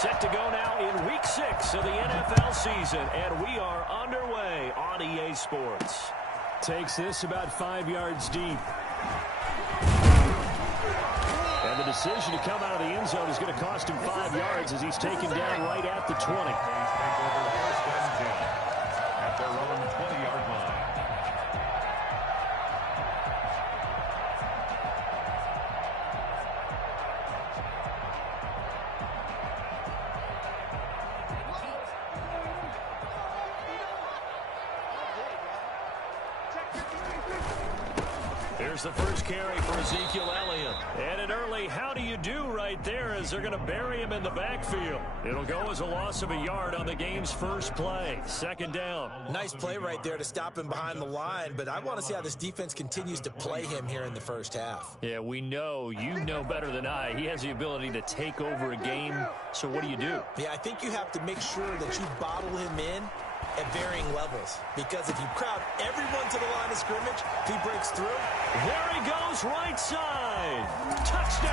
Set to go now in Week 6 of the NFL season, and we are underway on EA Sports. Takes this about 5 yards deep. And the decision to come out of the end zone is going to cost him 5 yards as he's taken down right at the 20. At their own 20-yard line. Here's the first carry for Ezekiel Elliott. And an early how do you do right there as they're going to bury him in the backfield. It'll go as a loss of a yard on the game's first play. Second down. Nice play right there to stop him behind the line, but I want to see how this defense continues to play him here in the first half. Yeah, we know, you know better than I, he has the ability to take over a game. So what do you do? Yeah, I think you have to make sure that you bottle him in at varying levels, because if you crowd everyone to the line of scrimmage, if he breaks through. There he goes, right side. Touchdown,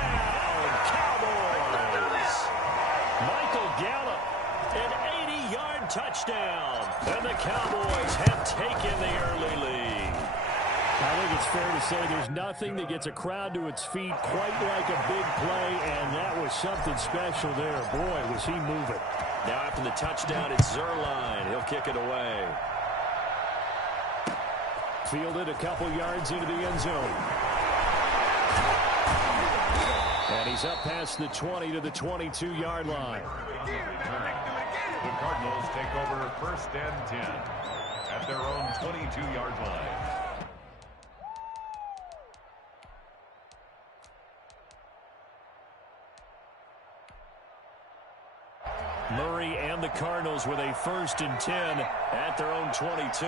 Cowboys. Michael Gallup, an 80-yard touchdown. And the Cowboys have taken the early lead. I think it's fair to say there's nothing that gets a crowd to its feet quite like a big play, and that was something special there. Boy, was he moving. Now after the touchdown, it's Zuerlein. He'll kick it away. Fielded a couple yards into the end zone. And he's up past the 20 to the 22-yard line. The Cardinals take over first and 10 at their own 22-yard line. Murray and the Cardinals with a first and 10 at their own 22.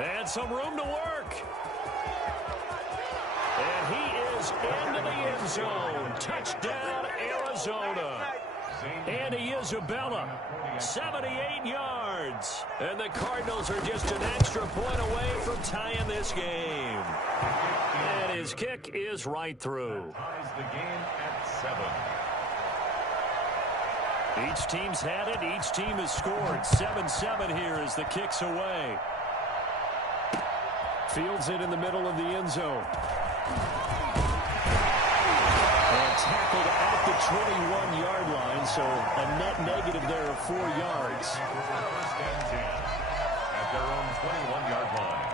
And some room to work. And he is into the end zone. Touchdown, Arizona. Andy Isabella, 78 yards. And the Cardinals are just an extra point away from tying this game. And his kick is right through. Ties the game at 7. Each team's had it. Each team has scored. 7-7 here as the kick's away. Fields it in the middle of the end zone. And tackled at the 21-yard line, so a net negative there of 4 yards. First and 10 at their own 21-yard line.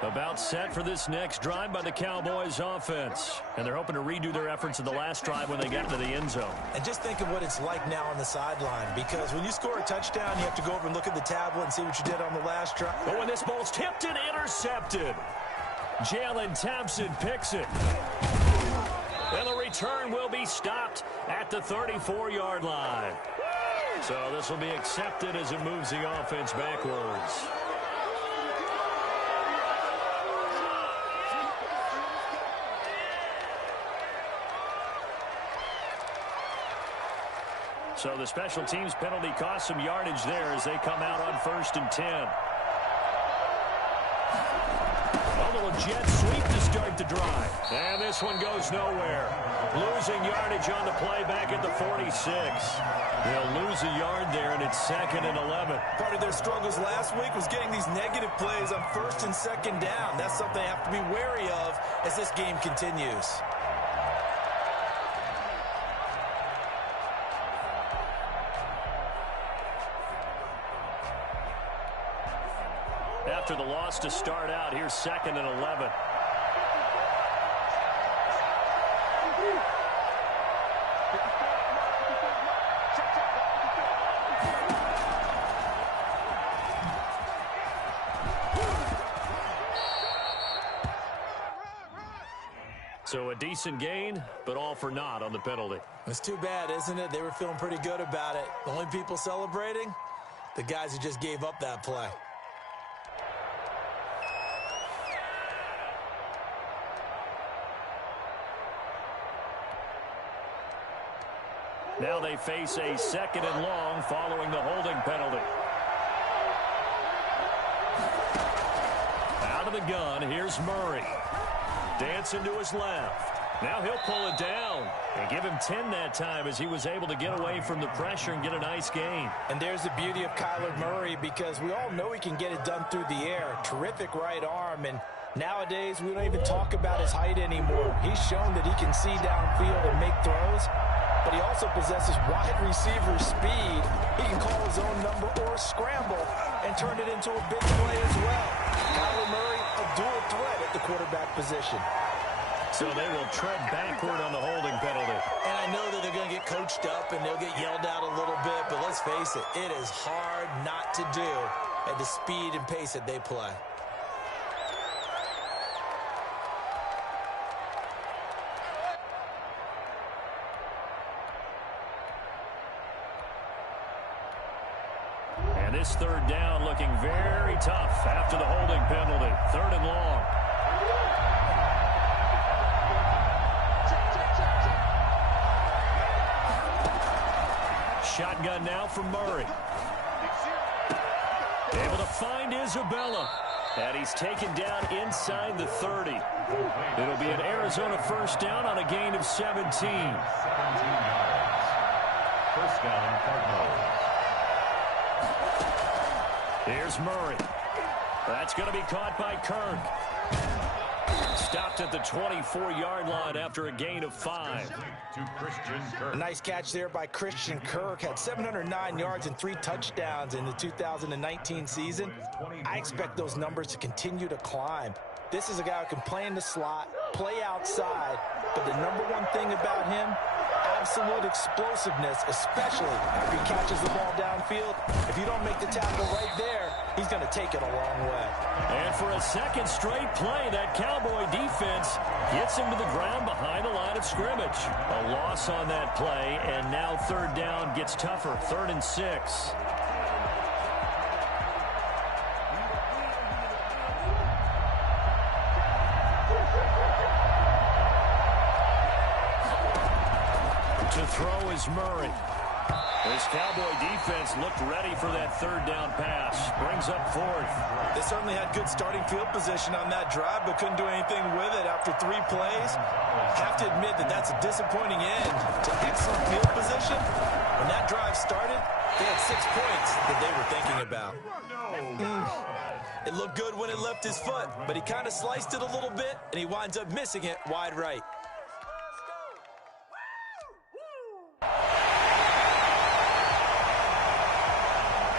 About set for this next drive by the Cowboys offense. And they're hoping to redo their efforts of the last drive when they got into the end zone. And just think of what it's like now on the sideline, because when you score a touchdown, you have to go over and look at the tablet and see what you did on the last drive. But when this ball's tipped and intercepted, Jalen Thompson picks it. And the return will be stopped at the 34-yard line. So this will be accepted as it moves the offense backwards. So the special teams penalty cost some yardage there as they come out on first and 10. A little jet sweep to start the drive. And this one goes nowhere. Losing yardage on the play back at the 46. They'll lose a yard there, and it's 2nd and 11. Part of their struggles last week was getting these negative plays on first and second down. That's something they have to be wary of as this game continues. After the loss to start out, here's 2nd and 11. So a decent gain, but all for naught on the penalty. It's too bad, isn't it? They were feeling pretty good about it. The only people celebrating? The guys who just gave up that play. Now they face a 2nd and long following the holding penalty. Out of the gun, here's Murray. Dancing to his left. Now he'll pull it down and give him 10 that time as he was able to get away from the pressure and get a nice gain. And there's the beauty of Kyler Murray, because we all know he can get it done through the air. Terrific right arm, and nowadays we don't even talk about his height anymore. He's shown that he can see downfield and make throws, but he also possesses wide receiver speed. He can call his own number or scramble and turn it into a big play as well. Kyler Murray, a dual threat at the quarterback position. So they will tread backward on the holding penalty. And I know that they're going to get coached up and they'll get yelled at a little bit, but let's face it, it is hard not to do at the speed and pace that they play. And this 3rd down looking very tough after the holding penalty. 3rd and long. Shotgun now from Murray. Able to find Isabella. And he's taken down inside the 30. It'll be an Arizona 1st down on a gain of 17. 17 yards. 1st down, Cardinals. Here's Murray. That's going to be caught by Kirk. Stopped at the 24-yard line after a gain of 5. To Christian Kirk. A nice catch there by Christian Kirk. Had 709 yards and 3 touchdowns in the 2019 season. I expect those numbers to continue to climb. This is a guy who can play in the slot, play outside, but the number one thing about him, absolute explosiveness, especially after he catches the ball downfield. If you don't make the tackle right there, he's going to take it a long way. And for a 2nd straight play, that Cowboy defense gets him to the ground behind the line of scrimmage. A loss on that play, and now 3rd down gets tougher. 3rd and 6. To throw is Murray. This Cowboy defense looked ready for that 3rd down pass. Brings up 4th. They certainly had good starting field position on that drive, but couldn't do anything with it after 3 plays. Have to admit that that's a disappointing end to excellent field position. When that drive started, they had 6 points that they were thinking about. It looked good when it left his foot, but he kind of sliced it a little bit, and he winds up missing it wide right.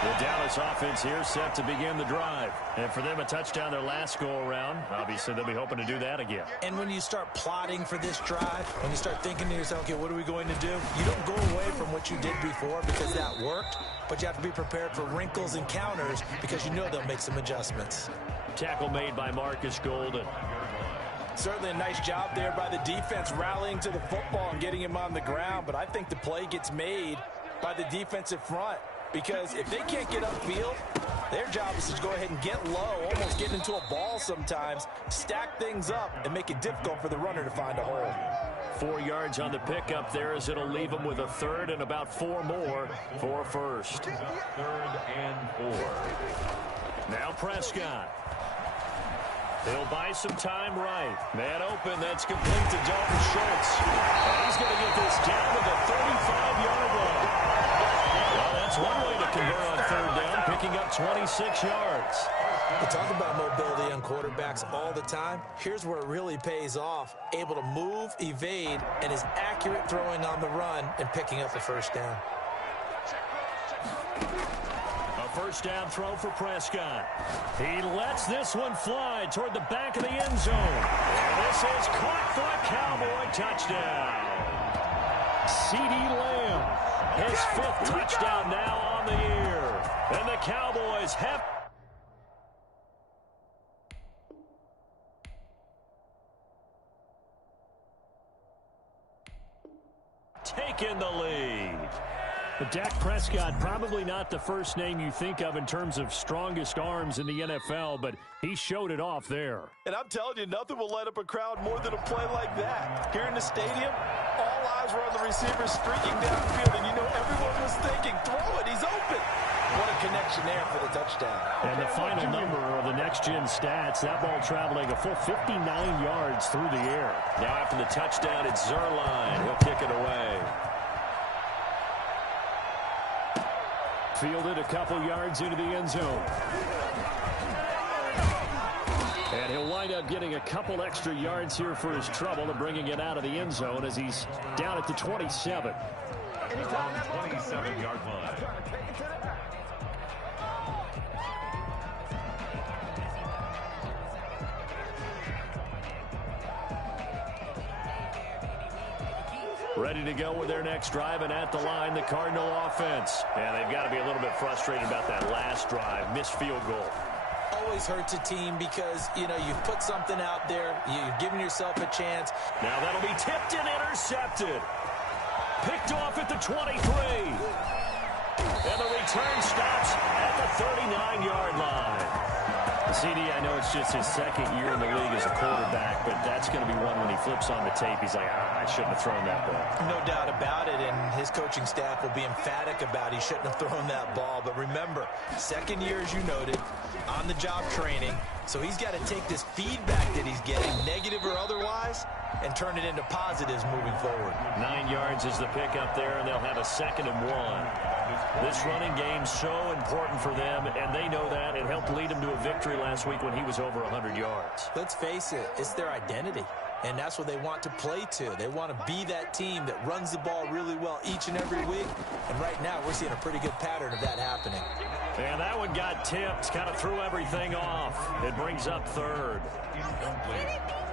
The Dallas offense here set to begin the drive. And for them, a touchdown their last go-around. Obviously, they'll be hoping to do that again. And when you start plotting for this drive, when you start thinking to yourself, okay, what are we going to do? You don't go away from what you did before because that worked, but you have to be prepared for wrinkles and counters because you know they'll make some adjustments. Tackle made by Marcus Golden. Certainly a nice job there by the defense rallying to the football and getting him on the ground, but I think the play gets made by the defensive front. Because if they can't get upfield, their job is to go ahead and get low, almost get into a ball sometimes, stack things up, and make it difficult for the runner to find a hole. 4 yards on the pickup there as it'll leave them with a 3rd and about 4 more for a 1st. 3rd and 4. Now Prescott. He'll buy some time right. Man open, that's complete to Dalton Schultz. And he's going to get this down to the 35-yard line. Well, that's one way to convert on 3rd down, picking up 26 yards. We talk about mobility on quarterbacks all the time. Here's where it really pays off. Able to move, evade, and is accurate throwing on the run and picking up the 1st down. A 1st down throw for Prescott. He lets this one fly toward the back of the end zone. And this is caught for a Cowboy touchdown. CeeDee Lamb, his 5th touchdown now on the year. And the Cowboys have taken the lead. But Dak Prescott, probably not the first name you think of in terms of strongest arms in the NFL, but he showed it off there. And I'm telling you, nothing will light up a crowd more than a play like that. Here in the stadium, all eyes throws were on the receiver streaking downfield, and you know everyone was thinking, throw it, he's open. What a connection there for the touchdown. And the final number of the next-gen stats, that ball traveling a full 59 yards through the air. Now after the touchdown, it's Zuerlein. He'll kick it away. Fielded a couple yards into the end zone. And he'll wind up getting a couple extra yards here for his trouble and bringing it out of the end zone as he's down at the 27. Their own 27-yard line. Ready to go with their next drive, and at the line, the Cardinal offense. And they've got to be a little bit frustrated about that last drive, missed field goal. Always hurts a team because, you know, you've put something out there, you've given yourself a chance. Now that'll be tipped and intercepted. Picked off at the 23. And the return stops at the 39-yard line. CD, I know it's just his second year in the league as a quarterback, but that's going to be one when he flips on the tape. He's like, I shouldn't have thrown that ball. No doubt about it, and his coaching staff will be emphatic about he shouldn't have thrown that ball. But remember, second year, as you noted, on-the-job training, so he's got to take this feedback that he's getting, negative or otherwise, and turn it into positives moving forward. 9 yards is the pickup there, and they'll have a 2nd and 1. This running game's so important for them, and they know that. It helped lead them to a victory last week when he was over 100 yards. Let's face it, it's their identity, and that's what they want to play to. They want to be that team that runs the ball really well each and every week, and right now we're seeing a pretty good pattern of that happening. And that one got tipped, kind of threw everything off. It brings up 3rd.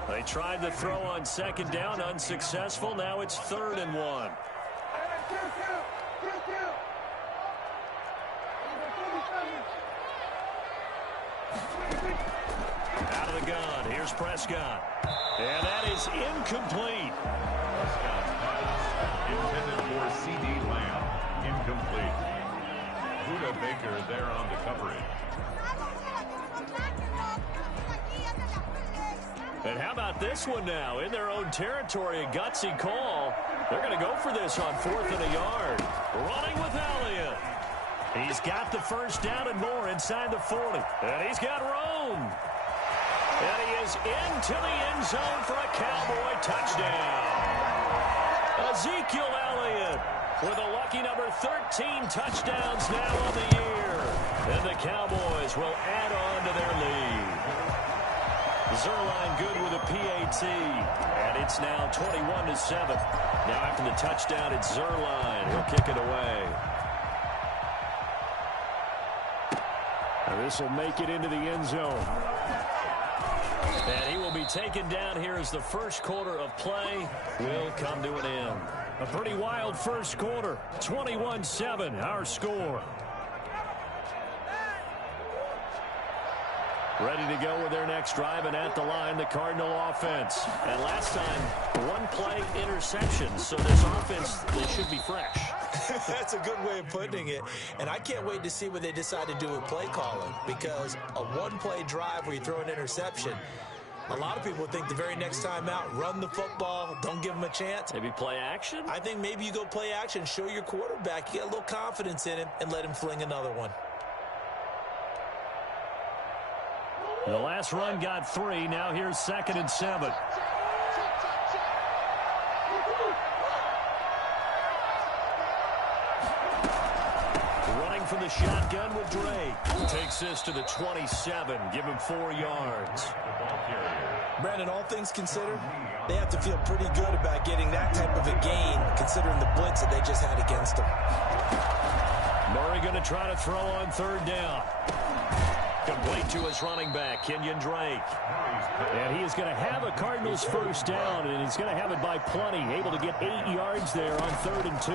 They tried to throw on 2nd down, unsuccessful. Now it's 3rd and 1. Out of the gun, here's Prescott. And that is incomplete. Prescott's pass intended for C.D. Lamb. Incomplete. Budda Baker there on the coverage. And how about this one now? In their own territory, a gutsy call. They're going to go for this on 4th and a yard. Running with Elliott. He's got the first down and more inside the 40. And he's got Rome. And he is into the end zone for a Cowboy touchdown. Ezekiel Elliott with a lucky number 13 touchdowns now on the year. And the Cowboys will add on to their lead. Zuerlein good with a PAT. And it's now 21-7. Now after the touchdown, it's Zuerlein. He'll kick it away. And this will make it into the end zone. And he will be taken down here as the first quarter of play will come to an end. A pretty wild first quarter. 21-7, our score. Ready to go with their next drive, and at the line, the Cardinal offense. And last time, one play interception, so this offense, they should be fresh. That's a good way of putting it. And I can't wait to see what they decide to do with play calling, because a one-play drive where you throw an interception, a lot of people think the very next time out, run the football, don't give them a chance. Maybe play action? I think maybe you go play action, show your quarterback, you get a little confidence in him, and let him fling another one. The last run got 3. Now here's 2nd and 7. Running from the shotgun with Drake. Takes this to the 27. Give him 4 yards. Brandon, all things considered, they have to feel pretty good about getting that type of a gain, considering the blitz that they just had against them. Murray going to try to throw on 3rd down. Complete to his running back, Kenyon Drake. And he is going to have a Cardinals first down, and he's going to have it by plenty. Able to get 8 yards there on 3rd and 2.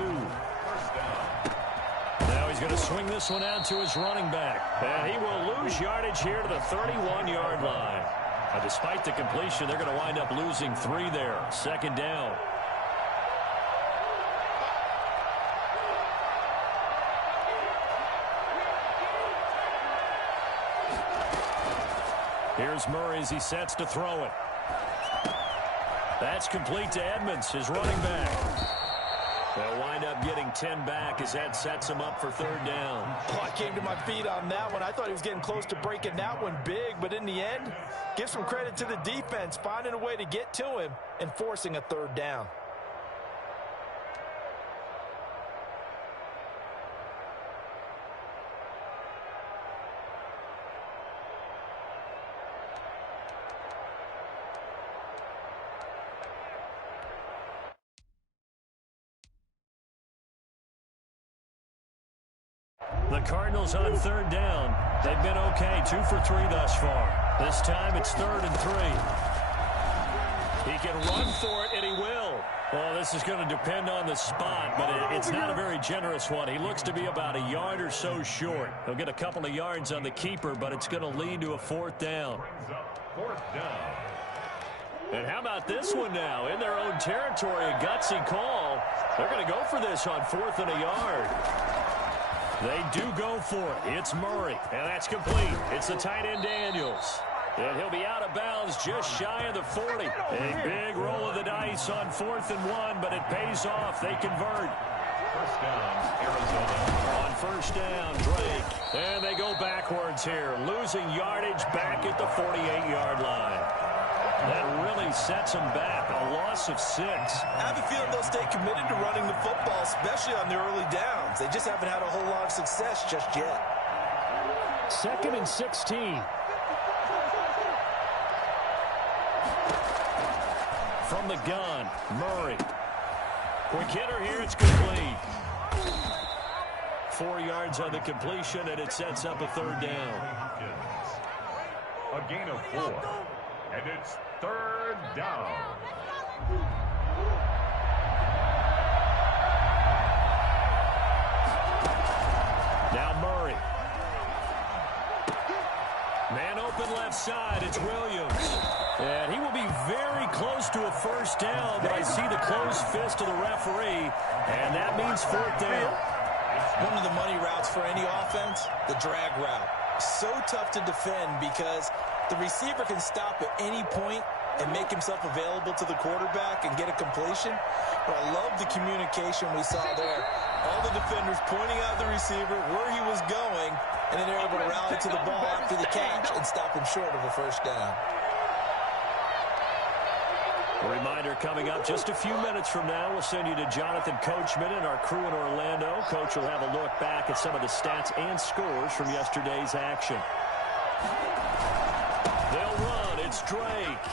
Now he's going to swing this one out to his running back. And he will lose yardage here to the 31-yard line. Despite the completion, they're going to wind up losing 3 there. 2nd down. Here's Murray as he sets to throw it. That's complete to Edmonds, his running back. They'll wind up getting 10 back as that sets them up for third down. Oh, I came to my feet on that one. I thought he was getting close to breaking that one big, but in the end, give some credit to the defense, finding a way to get to him and forcing a third down. The Cardinals on third down. They've been okay, 2 for 3 thus far. This time it's 3rd and 3. He can run for it, and he will. Well, this is going to depend on the spot, but it's not a very generous one. He looks to be about a yard or so short. He'll get a couple of yards on the keeper, but it's going to lead to a 4th down. 4th down. And how about this one now? In their own territory, a gutsy call. They're going to go for this on 4th and a yard. They do go for it. It's Murray, and that's complete. It's the tight end Daniels. And he'll be out of bounds just shy of the 40. A big roll of the dice on 4th and 1, but it pays off. They convert. 1st down, Arizona. On 1st down, Drake. And they go backwards here, losing yardage back at the 48-yard line. That really sets them back, a loss of 6. I have a feeling they'll stay committed to running the football, especially on the early downs. They just haven't had a whole lot of success just yet. 2nd and 16. From the gun, Murray. Quick hitter here, it's complete. 4 yards on the completion, and it sets up a 3rd down. A gain of 4. And it's 3rd down. Now Murray. Man open left side, it's Williams. And he will be very close to a 1st down, but I see the closed fist of the referee, and that means 4th down. One of the money routes for any offense, the drag route. So tough to defend because the receiver can stop at any point and make himself available to the quarterback and get a completion. But I love the communication we saw there. All the defenders pointing out the receiver, where he was going, and then they're able to rally to the ball after the catch and stop him short of a 1st down. A reminder coming up just a few minutes from now. We'll send you to Jonathan Coachman and our crew in Orlando. Coach will have a look back at some of the stats and scores from yesterday's action. They'll run. It's Drake.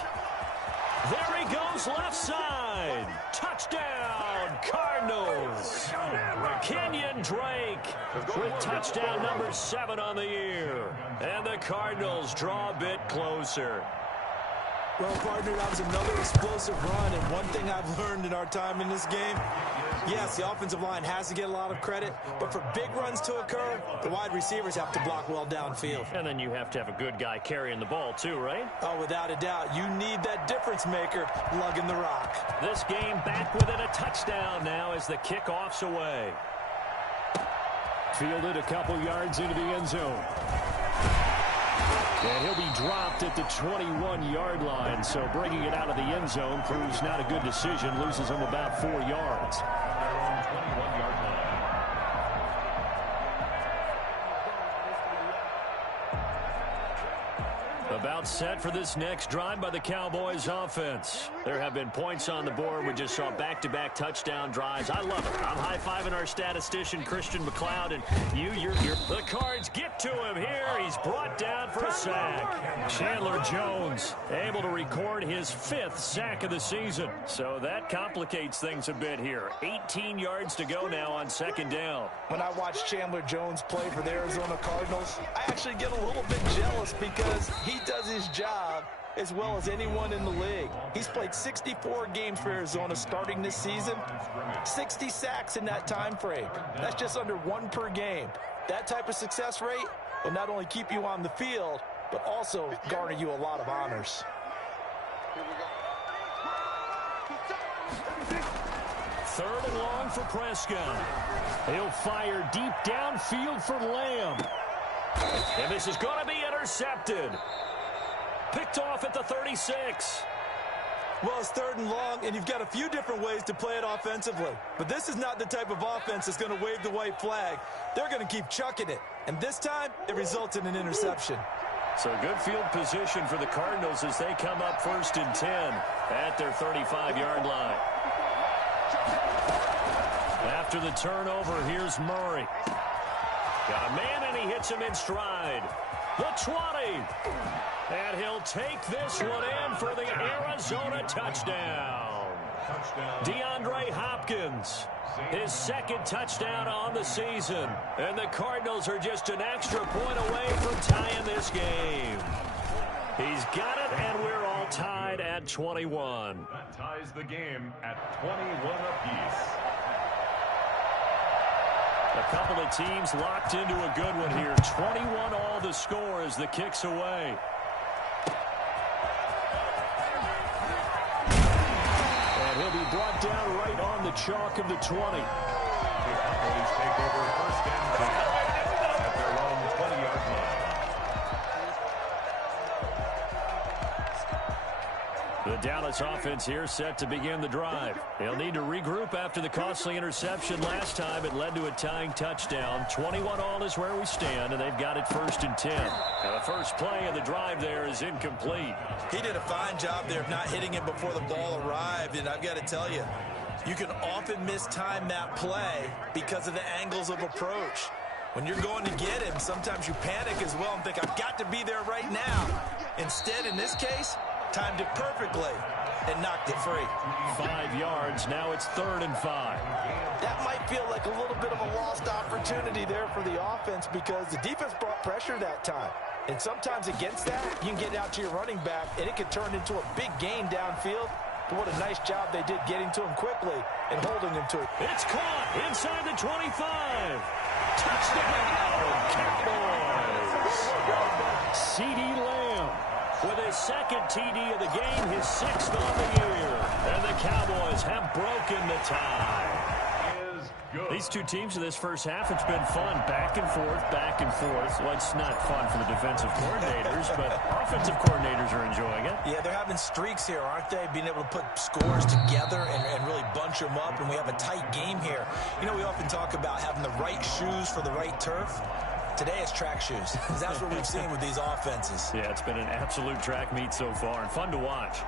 There he goes, left side. Touchdown, Cardinals. Kenyon Drake with touchdown number 7 on the year. And the Cardinals draw a bit closer. Well, partner, that was another explosive run, and one thing I've learned in our time in this game, yes, the offensive line has to get a lot of credit, but for big runs to occur, the wide receivers have to block well downfield. And then you have to have a good guy carrying the ball too, right? Oh, without a doubt. You need that difference maker lugging the rock. This game back within a touchdown now as the kickoff's away. Fielded a couple yards into the end zone. And he'll be dropped at the 21-yard line, so bringing it out of the end zone proves not a good decision, loses him about 4 yards. 21-yard line. About set for this next drive by the Cowboys offense. There have been points on the board. We just saw back-to-back touchdown drives. I love it. I'm high-fiving our statistician, Christian McLeod, and you're the Cards get to him here. He's brought down for a sack. Chandler Jones able to record his 5th sack of the season. So that complicates things a bit here. 18 yards to go now on 2nd down. When I watch Chandler Jones play for the Arizona Cardinals, I actually get a little bit jealous because he does his job as well as anyone in the league. He's played 64 games for Arizona starting this season, 60 sacks in that time frame. That's just under 1 per game. That type of success rate will not only keep you on the field, but also garner you a lot of honors. Third and long for Prescott. He'll fire deep downfield for Lamb. And this is going to be intercepted. Picked off at the 36. Well, it's 3rd and long, and you've got a few different ways to play it offensively. But this is not the type of offense that's going to wave the white flag. They're going to keep chucking it. And this time, it results in an interception. So good field position for the Cardinals as they come up 1st and 10 at their 35-yard line. After the turnover, here's Murray. Got a man, and he hits him in stride. The 20. And he'll take this one in for the Arizona touchdown. DeAndre Hopkins, his 2nd touchdown on the season. And the Cardinals are just an extra point away from tying this game. He's got it, and we're all tied at 21. That ties the game at 21 apiece. A couple of teams locked into a good one here. 21 all the score as the kick's away. And he'll be brought down right on the chalk of the 20. The Cowboys take over 1st and 10 at their own 20-yard line. The Dallas offense here set to begin the drive. They'll need to regroup after the costly interception last time. It led to a tying touchdown. 21 all is where we stand, and they've got it 1st and 10. Now the first play of the drive there is incomplete. He did a fine job there of not hitting him before the ball arrived, and I've got to tell you, you can often mistime that play because of the angles of approach. When you're going to get him, sometimes you panic as well and think, I've got to be there right now. Instead, in this case, timed it perfectly and knocked it free. 5 yards. Now it's 3rd and 5. That might feel like a little bit of a lost opportunity there for the offense because the defense brought pressure that time. And sometimes against that, you can get out to your running back, and it can turn into a big gain downfield. But what a nice job they did getting to him quickly and holding him to it. It's caught inside the 25. Touchdown, Cowboys. CeeDee Lamb with his 2nd TD of the game, his 6th on the year. And the Cowboys have broken the tie. These two teams in this first half, it's been fun. Back and forth, back and forth. Well, it's not fun for the defensive coordinators, but offensive coordinators are enjoying it. Yeah, they're having streaks here, aren't they? Being able to put scores together and really bunch them up, and we have a tight game here. You know, we often talk about having the right shoes for the right turf. Today it's track shoes. That's what we've seen with these offenses. Yeah, it's been an absolute track meet so far and fun to watch.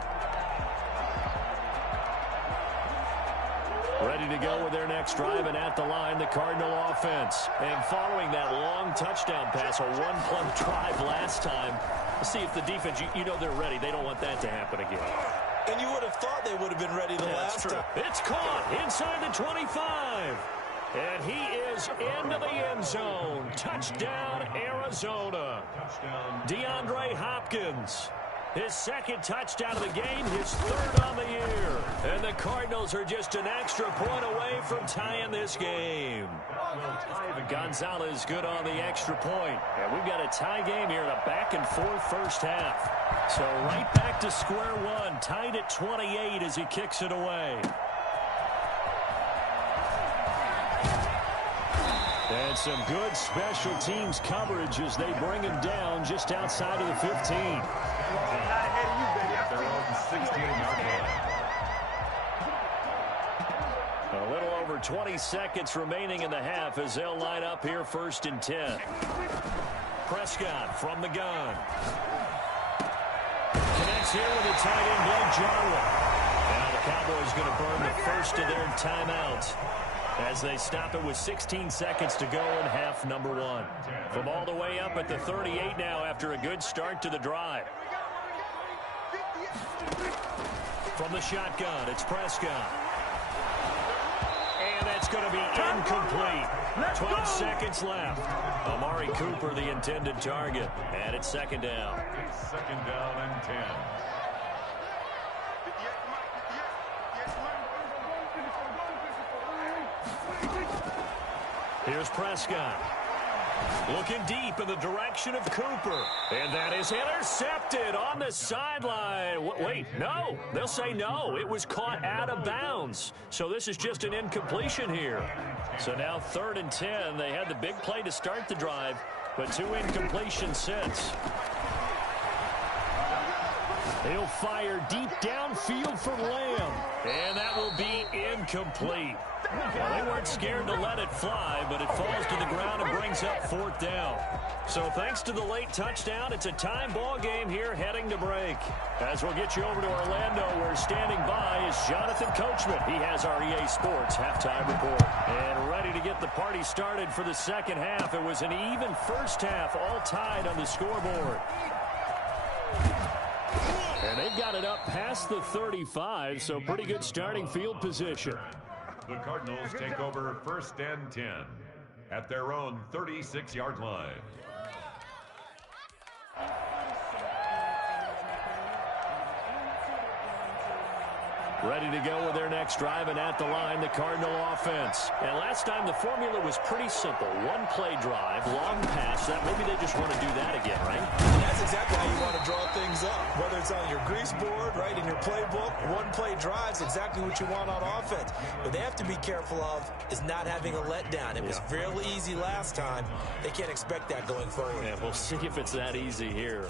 Ready to go with their next drive, and at the line, the Cardinal offense. And following that long touchdown pass, a one-play drive last time, let's see if the defense, you know they're ready. They don't want that to happen again. And you would have thought they would have been ready the last time. It's caught inside the 25. And he is into the end zone. Touchdown, Arizona. DeAndre Hopkins. His 2nd touchdown of the game, his 3rd on the year. And the Cardinals are just an extra point away from tying this game. Gonzalez good on the extra point. And we've got a tie game here in a back-and-forth first half. So right back to square one, tied at 28 as he kicks it away. And some good special teams coverage as they bring him down just outside of the 15. At their own 16-yard line. A little over 20 seconds remaining in the half as they'll line up here 1st and 10. Prescott from the gun. Connects here with a tight end, Blake Jarwin. Now the Cowboys going to burn the first of their timeouts as they stop it with 16 seconds to go in half number 1. From all the way up at the 38 now after a good start to the drive. From the shotgun, it's Prescott. And that's going to be incomplete. 12 seconds left. Amari Cooper, the intended target. And it's 2nd down. It's 2nd down and 10. Here's Prescott. Looking deep in the direction of Cooper. And that is intercepted on the sideline. Wait, no. They'll say no. It was caught out of bounds. So this is just an incompletion here. So now 3rd and 10. They had the big play to start the drive, but 2 incompletions since. He'll fire deep downfield for Lamb. And that will be incomplete. Well, they weren't scared to let it fly, but it falls to the ground and brings up 4th down. So thanks to the late touchdown, it's a time ball game here heading to break. As we'll get you over to Orlando, where standing by is Jonathan Coachman. He has our EA Sports halftime report. And ready to get the party started for the second half. It was an even first half, all tied on the scoreboard. And they've got it up past the 35, so pretty good starting field position. The Cardinals take over 1st and 10 at their own 36-yard line. Ready to go with their next drive, and at the line, the Cardinal offense. And last time, the formula was pretty simple. One-play drive, long pass. That maybe they just want to do that again, right? That's exactly how you want to draw things up. Whether it's on your grease board, right, in your playbook, one-play drive's exactly what you want on offense. What they have to be careful of is not having a letdown. It was fairly easy last time. They can't expect that going forward. Yeah, we'll see if it's that easy here.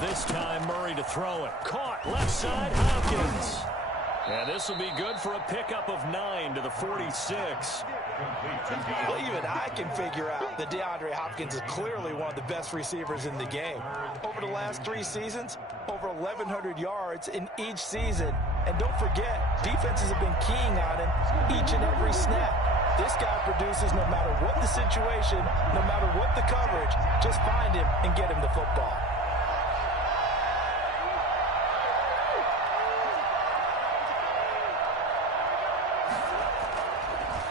This time, Murray to throw it. Caught, left side, Hopkins. And this will be good for a pickup of 9 to the 46. Well, even I can figure out that DeAndre Hopkins is clearly one of the best receivers in the game. Over the last 3 seasons, over 1,100 yards in each season. And don't forget, defenses have been keying on him each and every snap. This guy produces no matter what the situation, no matter what the coverage. Just find him and get him the football.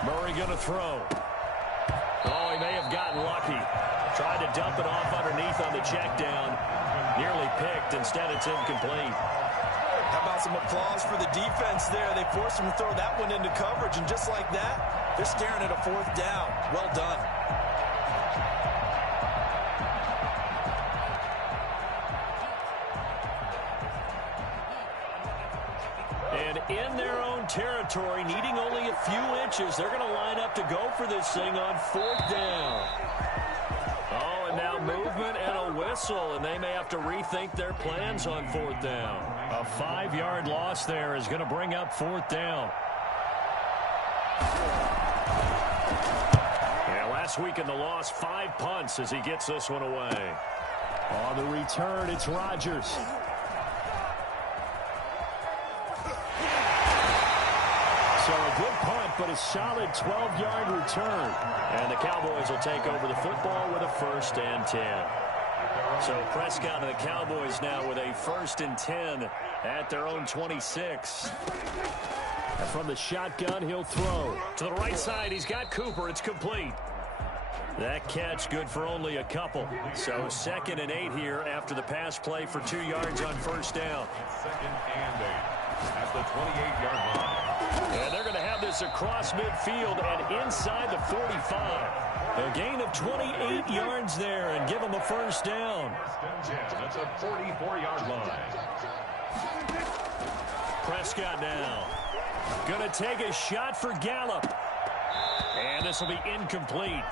Murray going to throw. Oh, he may have gotten lucky. Tried to dump it off underneath on the check down. Nearly picked. Instead, it's incomplete. How about some applause for the defense there? They forced him to throw that one into coverage, and just like that, they're staring at a 4th down. Well done. And in their own territory, needing only a few inches, they're going to line up to go for this thing on 4th down. Oh, and now movement and a whistle, and they may have to rethink their plans on 4th down. A 5-yard loss there is going to bring up 4th down. Yeah, last week in the loss, 5 punts as he gets this one away. On the return, it's Rodgers. So a good punt, but a solid 12-yard return. And the Cowboys will take over the football with a 1st and 10. So Prescott and the Cowboys now with a 1st and 10 at their own 26. And from the shotgun, he'll throw. To the right side, he's got Cooper. It's complete. That catch good for only a couple. So 2nd and 8 here after the pass play for 2 yards on 1st down. 2nd and 8 at the 28-yard line. And they're going to have this across midfield and inside the 45. A gain of 28 yards there and give them a 1st down. That's a 44-yard line. Prescott now. Going to take a shot for Gallup. And this will be incomplete.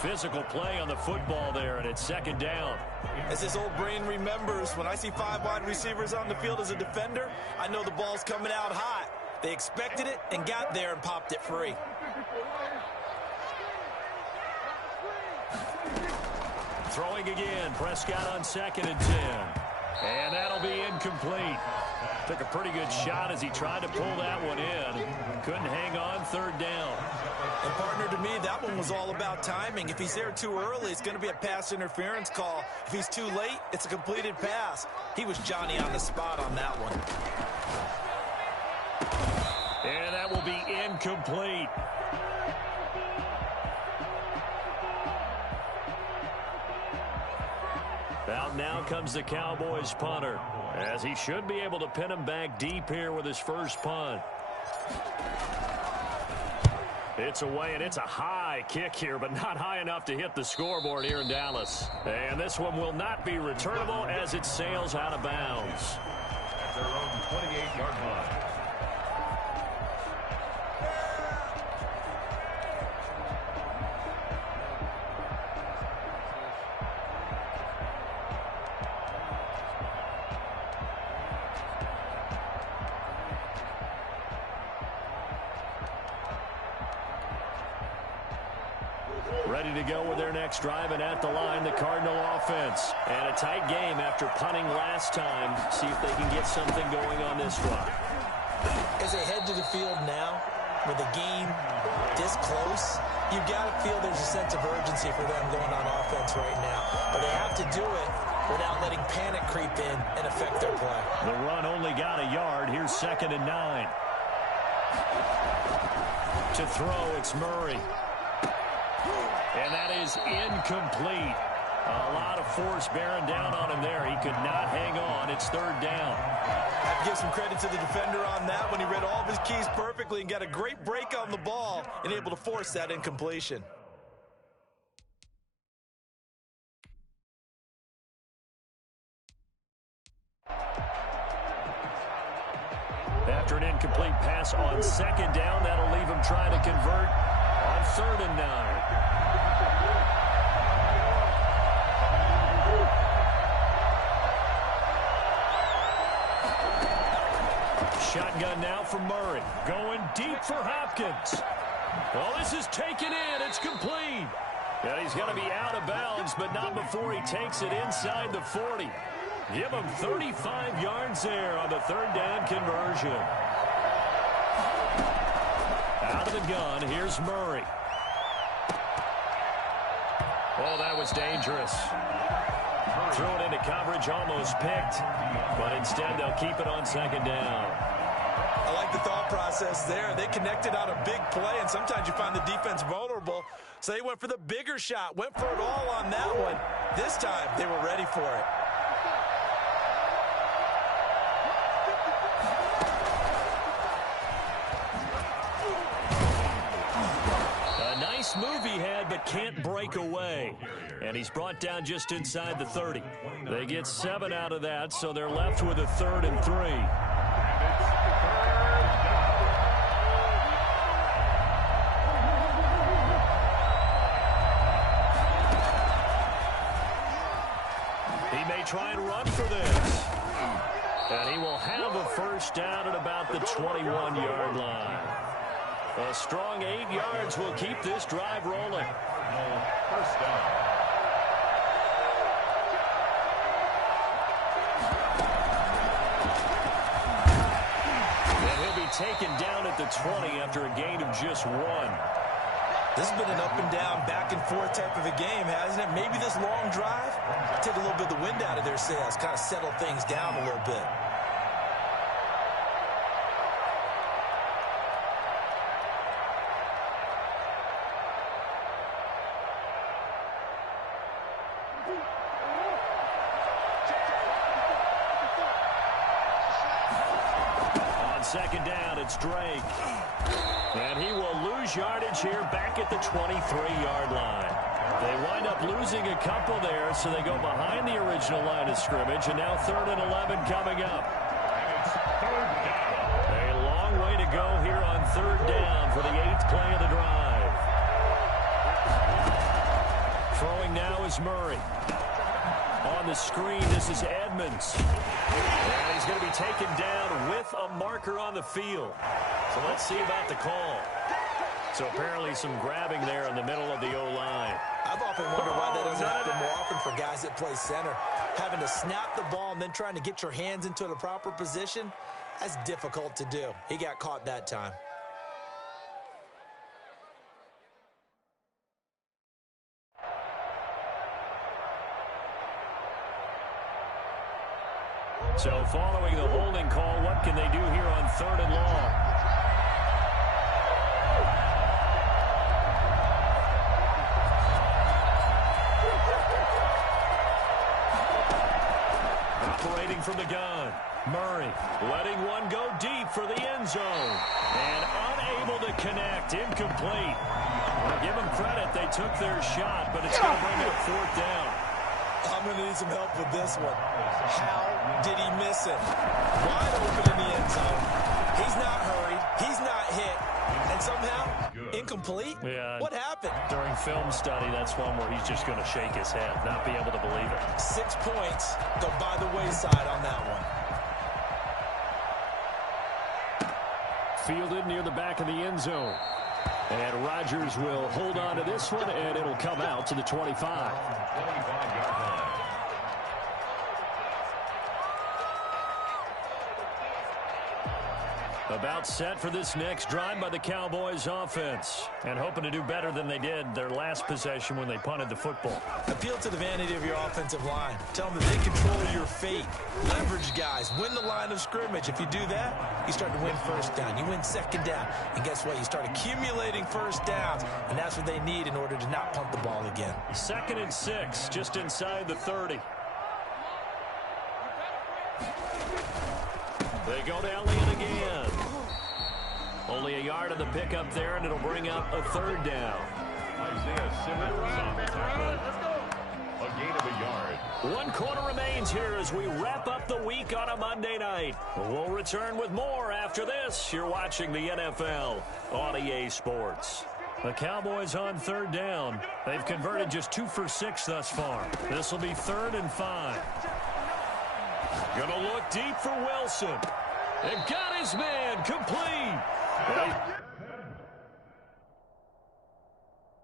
Physical play on the football there, and it's 2nd down. As his old brain remembers, when I see 5 wide receivers on the field as a defender, I know the ball's coming out hot. They expected it and got there and popped it free. Throwing again, Prescott on 2nd and 10. And that'll be incomplete. Took a pretty good shot as he tried to pull that one in. Couldn't hang on, 3rd down. And partner, to me, that one was all about timing. If he's there too early, it's going to be a pass interference call. If he's too late, it's a completed pass. He was Johnny on the spot on that one. And that will be incomplete. Out now comes the Cowboys punter, as he should be able to pin him back deep here with his first punt. It's away, and it's a high kick here, but not high enough to hit the scoreboard here in Dallas. And this one will not be returnable as it sails out of bounds. At their own 28-yard line. Ready to go with their next drive, and at the line, the Cardinal offense. And a tight game after punting last time. See if they can get something going on this drive. As they head to the field now, with the game this close, you've got to feel there's a sense of urgency for them going on offense right now. But they have to do it without letting panic creep in and affect their play. The run only got a yard. Here's 2nd and 9. To throw, it's Murray. And that is incomplete. A lot of force bearing down on him there. He could not hang on. It's 3rd down. I have to give some credit to the defender on that when he read all of his keys perfectly and got a great break on the ball and able to force that incompletion. After an incomplete pass on 2nd down, that'll leave him trying to convert on 3rd and 9. Shotgun now for Murray. Going deep for Hopkins. Well, this is taken in. It's complete. And he's going to be out of bounds, but not before he takes it inside the 40. Give him 35 yards there on the 3rd down conversion. Out of the gun, here's Murray. Oh, that was dangerous. Threw it into coverage, almost picked. But instead, they'll keep it on 2nd down. I like the thought process there. They connected on a big play, and sometimes you find the defense vulnerable. So they went for the bigger shot, went for it all on that one. This time, they were ready for it. A nice move he had, but can't break away. And he's brought down just inside the 30. They get 7 out of that, so they're left with a 3rd and 3. Try and run for this. And he will have a 1st down at about the 21-yard line. A strong 8 yards will keep this drive rolling. 1st down. And he'll be taken down at the 20 after a gain of just 1. This has been an up-and-down, back-and-forth type of a game, hasn't it? Maybe this long drive, take a little bit of the wind out of their sails, kind of settle things down a little bit. On 2nd down, it's Drake. And he will lose yardage here back at the 23-yard line. They wind up losing a couple there, so they go behind the original line of scrimmage, and now 3rd and 11 coming up. And it's 3rd down. A long way to go here on 3rd down for the 8th play of the drive. Throwing now is Murray. On the screen, this is Edmonds. And he's going to be taken down with a marker on the field. So let's see about the call. So apparently some grabbing there in the middle of the O-line. I've often wondered why that doesn't happen more often for guys that play center. Having to snap the ball and then trying to get your hands into the proper position, that's difficult to do. He got caught that time. So following the holding call, what can they do here on 3rd and long? Operating from the gun. Murray letting one go deep for the end zone. And unable to connect. Incomplete. Well, give them credit. They took their shot, but it's going to bring up fourth down. I'm going to need some help with this one. How did he miss it? Wide open in the end zone. He's not hurried. He's not hit. And somehow, incomplete? Yeah. What happened? During film study, that's one where he's just going to shake his head, not be able to believe it. 6 points go by the wayside on that one. Fielded near the back of the end zone. And Rodgers will hold on to this one, and it'll come out to the 25. 25-yard line. About set for this next drive by the Cowboys offense. And hoping to do better than they did their last possession when they punted the football. Appeal to the vanity of your offensive line. Tell them that they control your fate. Leverage guys. Win the line of scrimmage. If you do that, you start to win first down. You win second down. And guess what? You start accumulating first downs. And that's what they need in order to not punt the ball again. 2nd and 6, just inside the 30. They go to Elliott again. Only a yard of the pickup there, and it'll bring up a third down. Isaiah Simmons on the tackle. A gain of a yard. 1 quarter remains here as we wrap up the week on a Monday night. We'll return with more after this. You're watching the NFL on EA Sports. The Cowboys on third down. They've converted just 2 for 6 thus far. This will be 3rd and 5. Gonna look deep for Wilson. And got his man complete.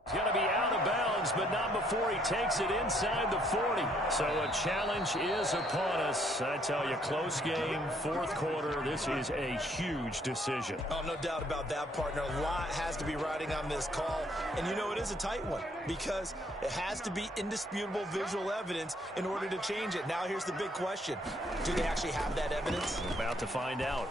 He's going to be out of bounds, but not before he takes it inside the 40. So a challenge is upon us. I tell you, close game, 4th quarter. This is a huge decision. Oh, no doubt about that, partner. A lot has to be riding on this call. And you know, it is a tight one because it has to be indisputable visual evidence in order to change it. Now here's the big question. Do they actually have that evidence? About to find out.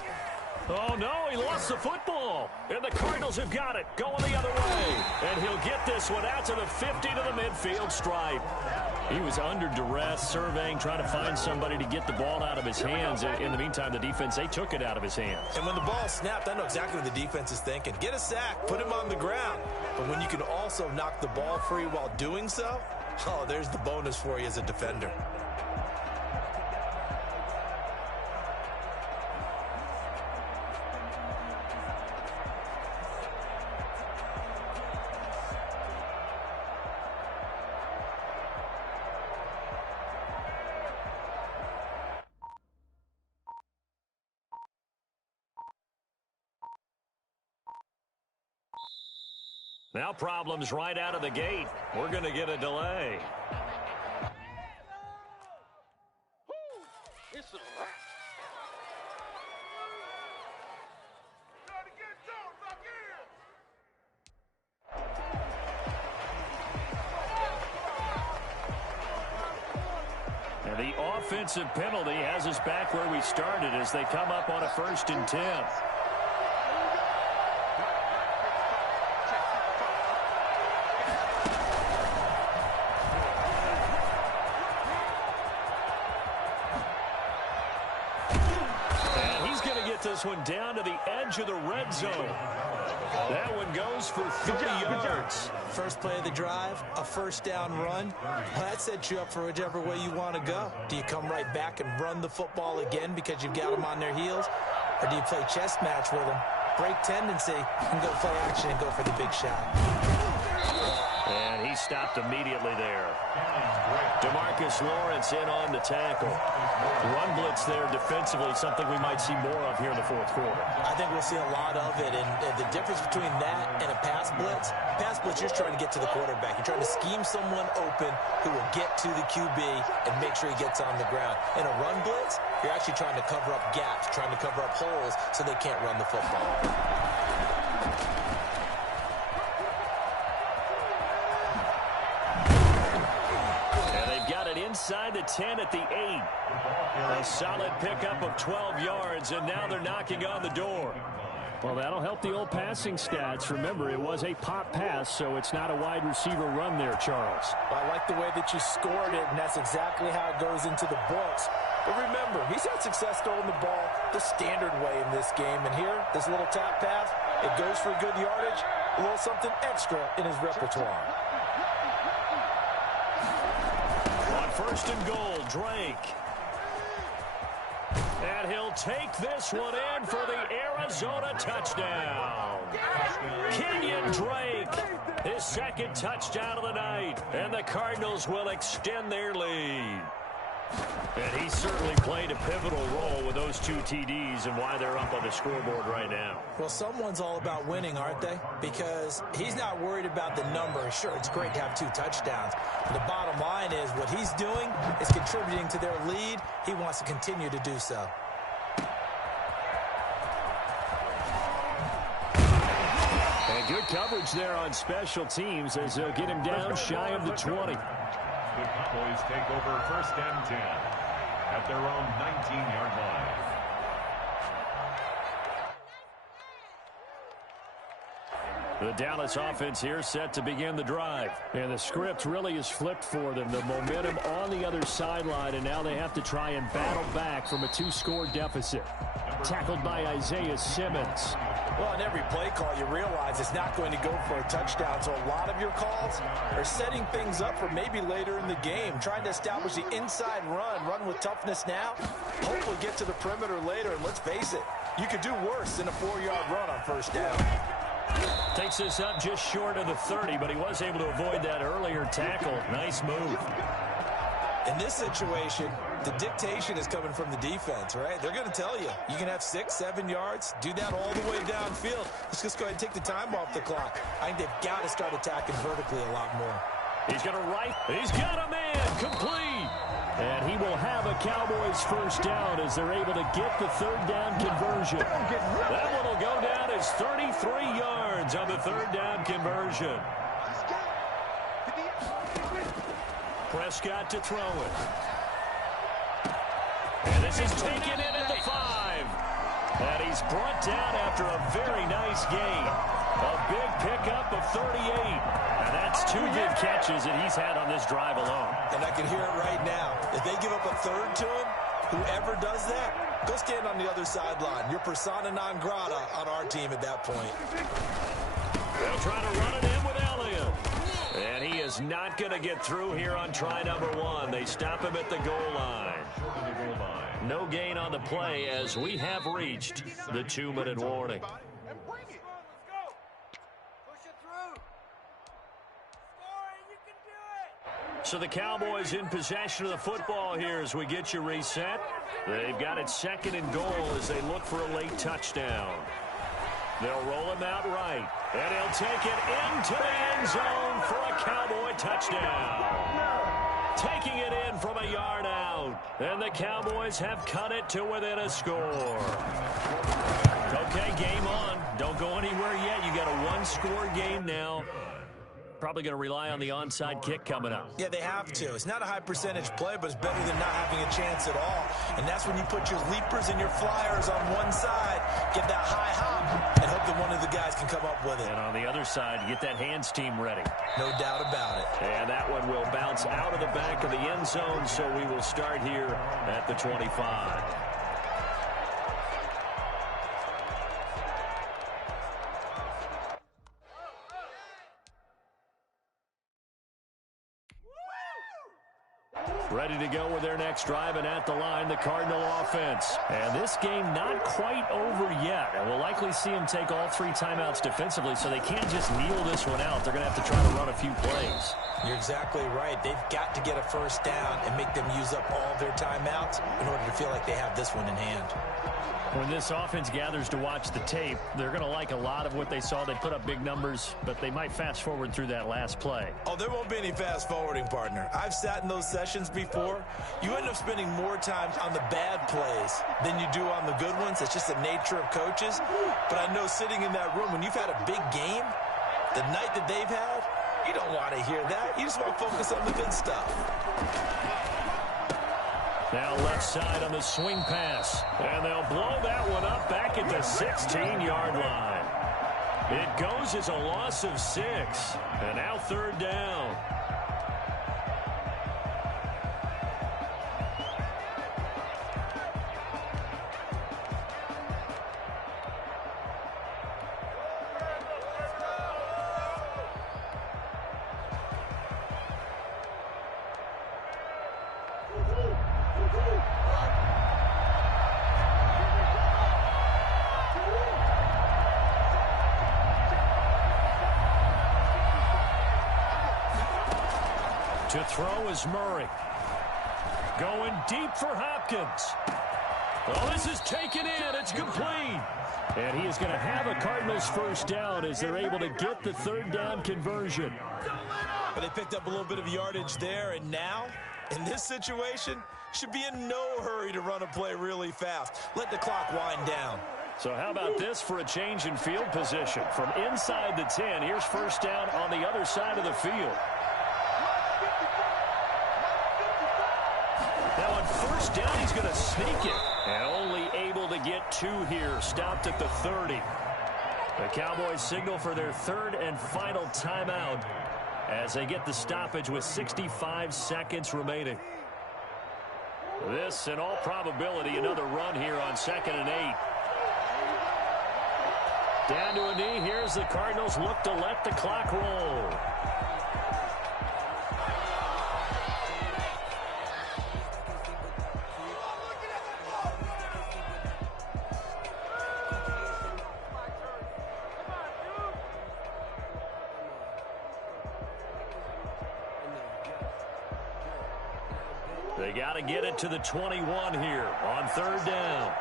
Oh, no, he lost the football. And the Cardinals have got it, going the other way. And he'll get this one out to the 50 to the midfield stripe. He was under duress, surveying, trying to find somebody to get the ball out of his hands. In the meantime, the defense, they took it out of his hands. And when the ball snapped, I know exactly what the defense is thinking. Get a sack, put him on the ground. But when you can also knock the ball free while doing so, oh, there's the bonus for you as a defender. Now problems right out of the gate. We're going to get a delay. And the offensive penalty has us back where we started as they come up on a 1st and 10. This one down to the edge of the red zone. That one goes for 30 yards. First play of the drive, a first down run. Well, that sets you up for whichever way you want to go. Do you come right back and run the football again because you've got them on their heels? Or do you play chess match with them, break tendency, and go play action and go for the big shot? And he stopped immediately there. DeMarcus Lawrence in on the tackle. Run blitz there defensively, something we might see more of here in the 4th quarter. I think we'll see a lot of it, and the difference between that and a pass blitz, you're just trying to get to the quarterback. You're trying to scheme someone open who will get to the QB and make sure he gets on the ground. In a run blitz, you're actually trying to cover up gaps, trying to cover up holes so they can't run the football. Inside the 10 at the 8. A solid pickup of 12 yards, and now they're knocking on the door. Well, that'll help the old passing stats. Remember, it was a pop pass, so it's not a wide receiver run there, Charles. Well, I like the way that you scored it, and that's exactly how it goes into the books. But remember, he's had success throwing the ball the standard way in this game. And here, this little tap pass, it goes for good yardage, a little something extra in his repertoire. On first and goal, Drake. And he'll take this one in for the Arizona touchdown. Kenyon Drake, his second touchdown of the night. And the Cardinals will extend their lead. And he certainly played a pivotal role with those 2 TDs and why they're up on the scoreboard right now. Well, someone's all about winning, aren't they? Because he's not worried about the number. Sure, it's great to have 2 touchdowns. But the bottom line is what he's doing is contributing to their lead. He wants to continue to do so. And good coverage there on special teams as they'll get him down shy of the 20. The Cowboys take over first and 10 at their own 19-yard line. The Dallas offense here set to begin the drive. And the script really is flipped for them. The momentum on the other sideline, and now they have to try and battle back from a 2-score deficit. Tackled by Isaiah Simmons. Well, in every play call, you realize it's not going to go for a touchdown. So a lot of your calls are setting things up for maybe later in the game, trying to establish the inside run with toughness now, hopefully get to the perimeter later. And let's face it, you could do worse than a 4-yard run on first down. Takes this up just short of the 30, but he was able to avoid that earlier tackle. Nice move. In this situation, the dictation is coming from the defense, right? They're going to tell you, you can have 6, 7 yards, do that all the way downfield. Let's just go ahead and take the time off the clock. I think they've got to start attacking vertically a lot more. He's going to right. He's got a man complete. And he will have a Cowboys first down as they're able to get the third down conversion. That one will go down as 33 yards on the third down conversion. Prescott to throw it. And this is taken in at the 5. And he's brought down after a very nice gain. A big pickup of 38. And that's 2 good catches that he's had on this drive alone. And I can hear it right now. If they give up a third to him, whoever does that, go stand on the other sideline. You're persona non grata on our team at that point. They'll try to run it in with Elliott. And he is not going to get through here on try number 1. They stop him at the goal line. No gain on the play as we have reached the 2-minute warning. So the Cowboys in possession of the football here as we get you reset. They've got it second and goal as they look for a late touchdown. They'll roll him out right, and he'll take it into the end zone for a Cowboy touchdown. Taking it in from a yard out, and the Cowboys have cut it to within a score. Okay, game on. Don't go anywhere yet. You got a 1-score game now. Probably going to rely on the onside kick coming up. Yeah, they have to. It's not a high percentage play, but it's better than not having a chance at all. And that's when you put your leapers and your flyers on one side, get that high hop, and hope that one of the guys can come up with it. And on the other side, get that hands team ready. No doubt about it. And that one will bounce out of the back of the end zone, so we will start here at the 25. Ready to go with their next drive, and at the line, the Cardinal offense. And this game not quite over yet. And we'll likely see them take all 3 timeouts defensively, so they can't just kneel this one out. They're going to have to try to run a few plays. You're exactly right. They've got to get a first down and make them use up all their timeouts in order to feel like they have this one in hand. When this offense gathers to watch the tape, they're going to like a lot of what they saw. They put up big numbers, but they might fast forward through that last play. Oh, there won't be any fast forwarding, partner. I've sat in those sessions before. You end up spending more time on the bad plays than you do on the good ones. It's just the nature of coaches. But I know sitting in that room, when you've had a big game, the night that they've had, you don't want to hear that. You just want to focus on the good stuff. Now left side on the swing pass. And they'll blow that one up back at the 16-yard line. It goes as a loss of 6. And now third down. To throw is Murray. Going deep for Hopkins. Oh, this is taken in. It's complete. And he is going to have a Cardinals first down as they're able to get the third down conversion. But they picked up a little bit of yardage there, and now, in this situation, should be in no hurry to run a play really fast. Let the clock wind down. So how about this for a change in field position? From inside the 10, here's first down on the other side of the field. Now on first down, he's going to sneak it. And only able to get 2 here. Stopped at the 30. The Cowboys signal for their third and final timeout as they get the stoppage with 65 seconds remaining. This, in all probability, another run here on 2nd and 8. Down to a knee. Here's the Cardinals look to let the clock roll. They got to get it to the 21 here on third down.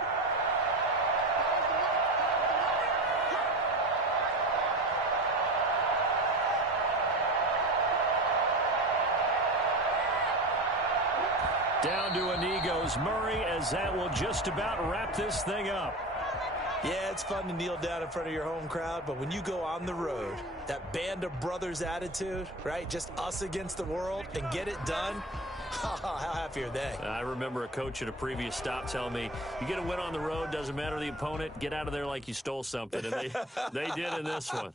Down to a knee goes Murray, as that will just about wrap this thing up. Yeah, it's fun to kneel down in front of your home crowd, but when you go on the road, that band of brothers attitude, right? Just us against the world and get it done. How happy are they? I remember a coach at a previous stop telling me, you get a win on the road, doesn't matter the opponent, get out of there like you stole something. And they did in this one.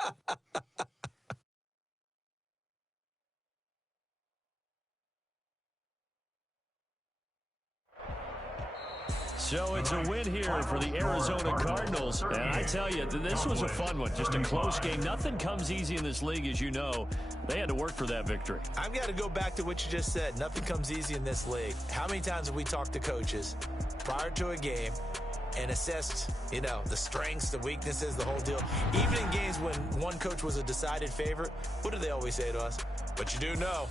So it's a win here for the Arizona Cardinals. And I tell you, this was a fun one. Just a close game. Nothing comes easy in this league, as you know. They had to work for that victory. I've got to go back to what you just said. Nothing comes easy in this league. How many times have we talked to coaches prior to a game and assessed, the strengths, the weaknesses, the whole deal? Even in games when one coach was a decided favorite, what do they always say to us? But you do know,